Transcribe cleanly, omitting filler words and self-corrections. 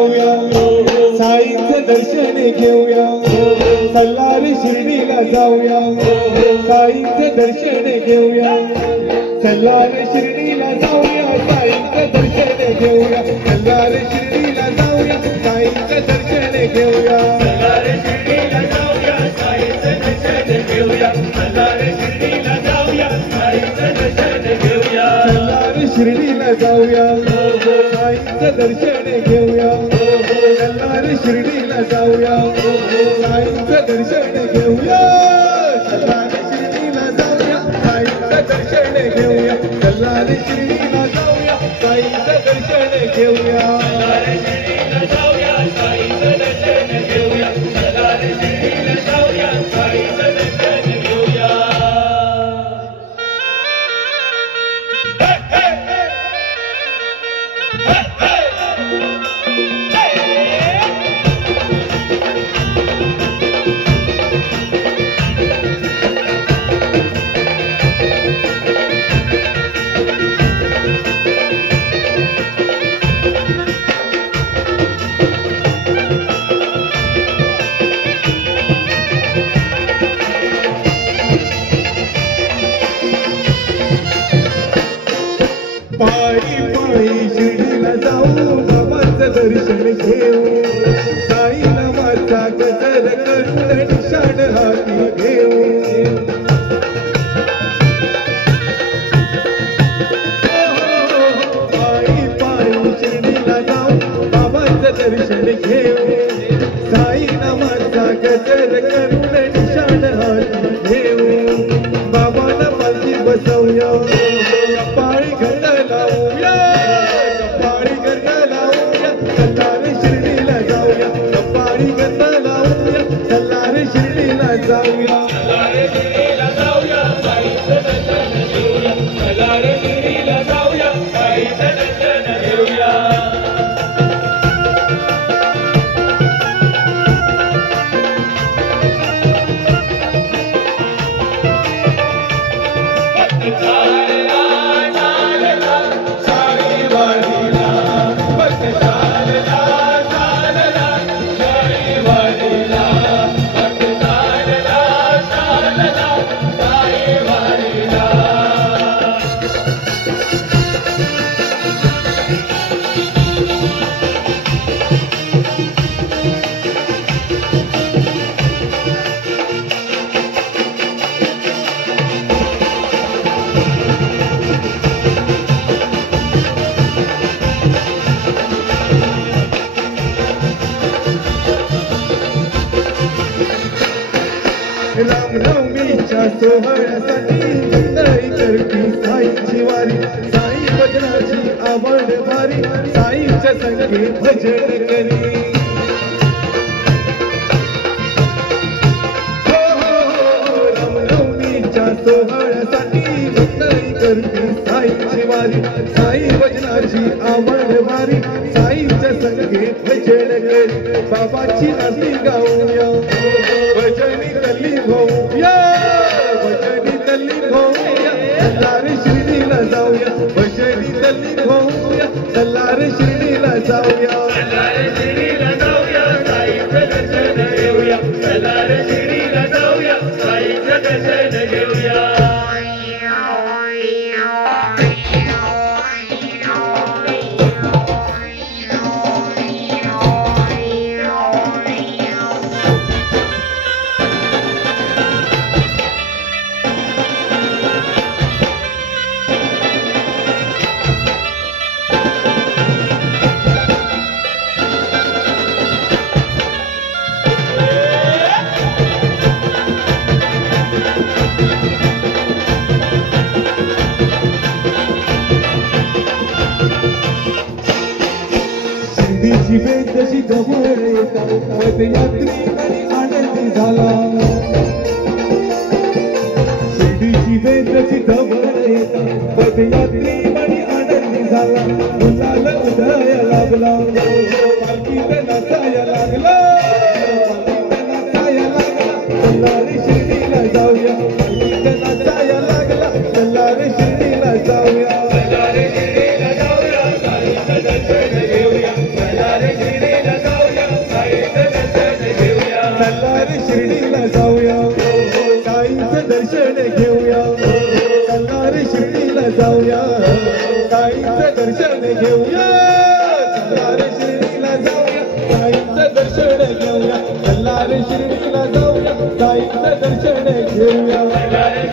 जाऊया साईंचं दर्शन घेऊया सल्लार शिर्डीला जाऊया साईंचं दर्शन घेऊया सल्लार शिर्डीला जाऊया साईंचं दर्शन घेऊया सल्लार शिर्डीला जाऊया साईंचं दर्शन घेऊया सल्लार शिर्डीला जाऊया साईंचं दर्शन घेऊया सल्लार शिर्डीला जाऊया साईंचं दर्शन घेऊया सल्लार शिर्डीला जाऊया साईंचं दर्शन घेऊया सल्लार शिर्डीला जाऊया साईंचं दर्शन घेऊया सल्लार शिर्डीला जाऊया साईंचं दर्शन घेऊया सल्लार शिर्डीला जाऊया साईंचं दर्शन घेऊया सल्लार शिर्डीला जाऊया साईंचं दर्शन घेऊया सल्लार शिर्डीला जाऊया साईंचं दर्शन घेऊया पायी पायी शिर्डीला जाऊ बाबाचं दर्शन घेऊ साई नावाचा गजर करून निशाण हाती घेऊ पायी पायी शिर्डीला जाऊ बाबाचं दर्शन घेऊ साई नावाचा गजर करून निशाण हाती घेऊ बाबाला पालखी बसवूया पाळी घट लावूया पाळी घट लावूया सल्लार शिर्डीला जाऊया पाळी घट लावूया सल्लार शिर्डीला जाऊया सल्लार शिर्डीला जाऊया साईंचं दर्शन घेऊया सल्लार शिर्डीला जाऊया साईंचं दर्शन घेऊया रामनवमीच्या सोहळ्यासाठी मंडळी करती साईची वारी साई भजनाची आवड भारी साईच्या संगे भजन करी रामनवमीच्या सोहळ्यासाठी मंडळी करती साईची वारी साई भजनाची आवड भारी साईच्या संगे भजन करी बाबाची आरती गाऊया भजनी तल्ली भाऊया भजनी तल्ली भाऊया सल्लार शिर्डीला जाऊया भजनी तल्ली भाऊया सल्लार शिर्डीला जाऊया सल्लार शिर्डीला जाऊया साईंचं दर्शन घेऊया सल्लार शिर्डीला जाऊया साईंचं दर्शन घेऊया शिर्डीची वेदशी जवळ येता पदयात्री आणि आनंदी झाला शिर्डीची वेदशी जवळ येता पदयात्री आणि आनंदी झाला मुलाला उदय लागला पालखीत नाचाया लागला सल्लार शिर्डीला जाऊया पालखीत नाचाया लागला सल्लार शिर्डीला जाऊया सल्लार शिर्डीला जाऊया साईंचं दर्शन घेऊया सल्लार शिर्डीला दर्शन घेऊया चला रे शिर्डीला जाऊया साईंचं दर्शन घेऊया चला रे शिर्डीला जाऊया साईंचं दर्शन घेऊया चला रे शिर्डीला जाऊया साईंचं दर्शन घेऊया